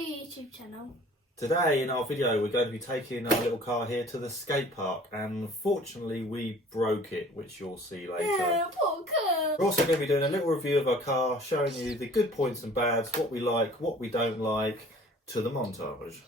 new YouTube channel. Today in our video we're going to be taking our little car here to the skate park, and unfortunately we broke it, which you'll see later. Yeah, poor car. We're also going to be doing a little review of our car, showing you the good points and bads, what we like, what we don't like, to the montage.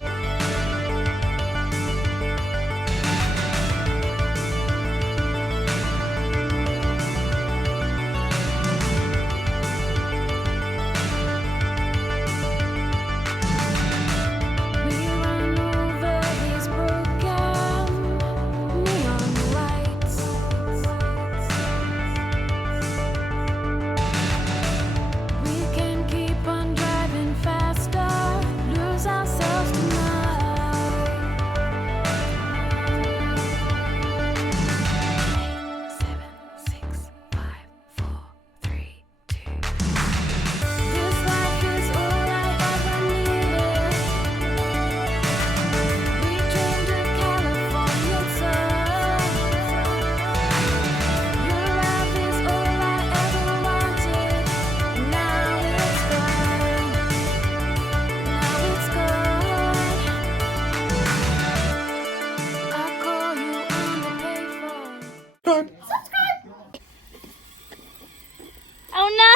Oh no,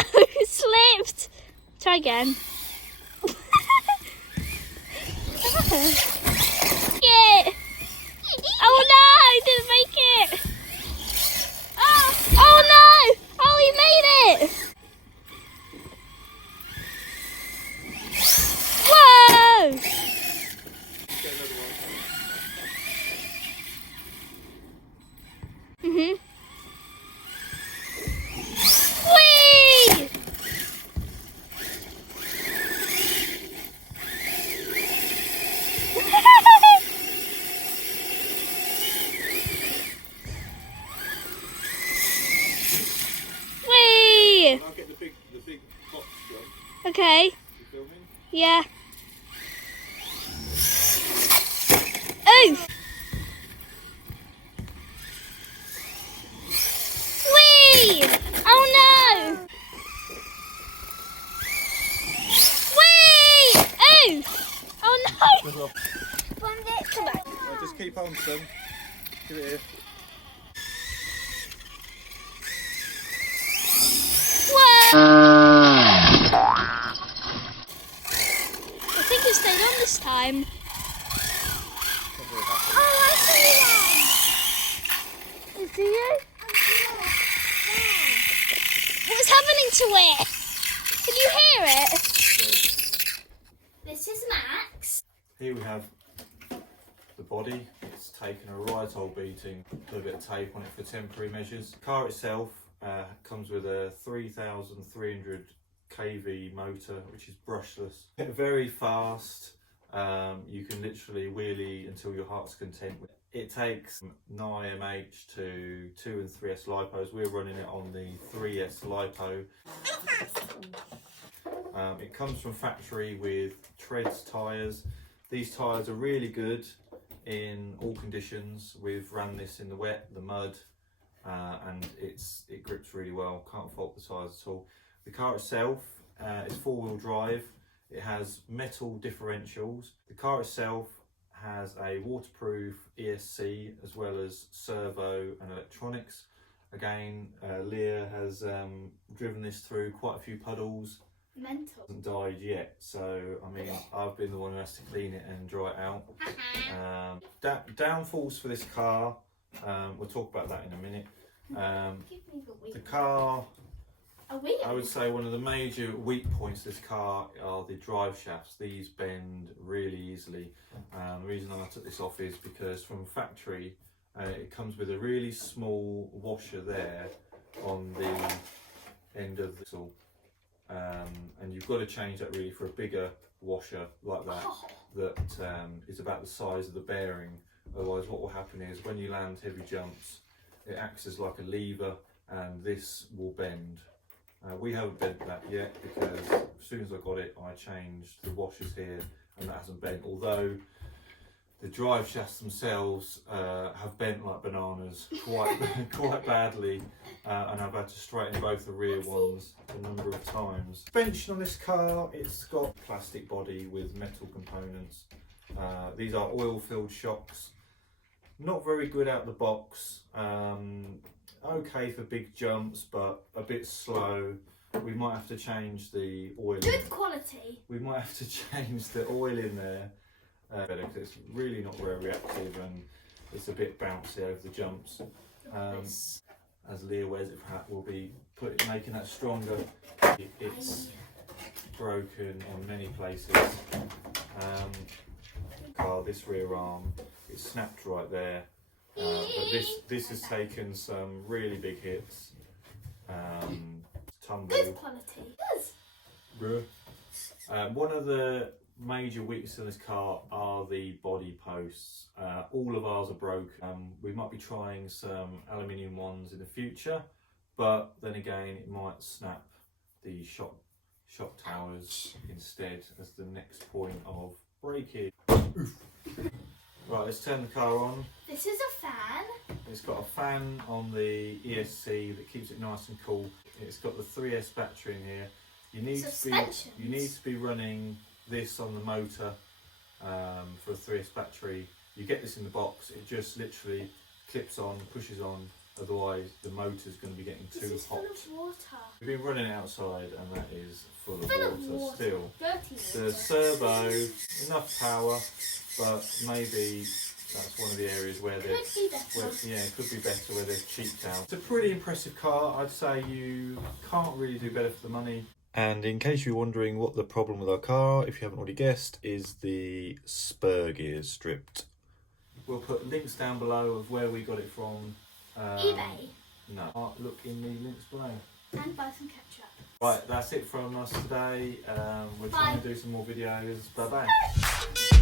slipped. Try again. Yeah. Oh no, didn't make it. Oh no. Oh, you made it. Whoa. Whee! Whee! I'll get the big box jump. Okay. You filming? Yeah. Oh! Whee! Oh no! Whee! Oh! Oh no! One bit, come back. Just keep on, son. Give it here. Whoa! I think it stayed on this time. Oh, I see one! Is it? What's happening to it? Can you hear it? This is Max. Here we have the body. It's taken a right old beating. Put a bit of tape on it for temporary measures. The car itself comes with a 3,300 kV motor, which is brushless. Very fast. You can literally wheelie until your heart's content. It takes 9 mH to 2 and 3S lipos. We're running it on the 3S lipo. It comes from factory with treads tyres. These tyres are really good in all conditions. We've ran this in the wet, the mud, and it grips really well. Can't fault the tyres at all. The car itself is 4-wheel drive. It has metal differentials. The car itself has a waterproof Esc as well as servo and electronics. Again, Leah has driven this through quite a few puddles. Mental. Hasn't died yet, so I mean I've been the one who has to clean it and dry it out. Downfalls for this car, we'll talk about that in a minute. The car, I would say one of the major weak points of this car are the drive shafts. These bend really easily. The reason I took this off is because from factory it comes with a really small washer there on the end of the saw. And you've got to change that really for a bigger washer like that is about the size of the bearing. Otherwise what will happen is when you land heavy jumps, it acts as like a lever and this will bend. We haven't bent that yet because as soon as I got it I changed the washers here and that hasn't bent, although The drive shafts themselves have bent like bananas quite badly, and I've had to straighten both the rear ones a number of times. Suspension on this car, it's got plastic body with metal components. These are oil-filled shocks. Not very good out the box. Okay for big jumps, but a bit slow. We might have to change the oil. Good quality. We might have to change the oil in there. Better, because it's really not very reactive and it's a bit bouncy over the jumps. As Leah wears it, we'll be making that stronger. It's broken in many places. This rear arm, it's snapped right there. But this has taken some really big hits. Tumble. Good quality. Yes. One of the major weaknesses in this car are the body posts. All of ours are broken. We might be trying some aluminium ones in the future, but then again it might snap the shock towers instead as the next point of braking. Right, let's turn the car on. This is a fan. It's got a fan on the ESC that keeps it nice and cool. It's got the 3S battery in here. You need to be running this on the motor for a 3S battery. You get this in the box, it just literally clips on, pushes on, otherwise the motor's going to be getting too hot. Full of water. We've been running it outside and that is full of water still. Dirty water. The servo, enough power, but maybe that's one of the areas where there's it could be better where they've cheaped out. It's a pretty impressive car. I'd say you can't really do better for the money. And in case you're wondering what the problem with our car, if you haven't already guessed, is the spur gears stripped. We'll put links down below of where we got it from. eBay? No. Look in the links below. And buy some ketchup. Right, that's it from us today. We're trying to do some more videos. Bye bye.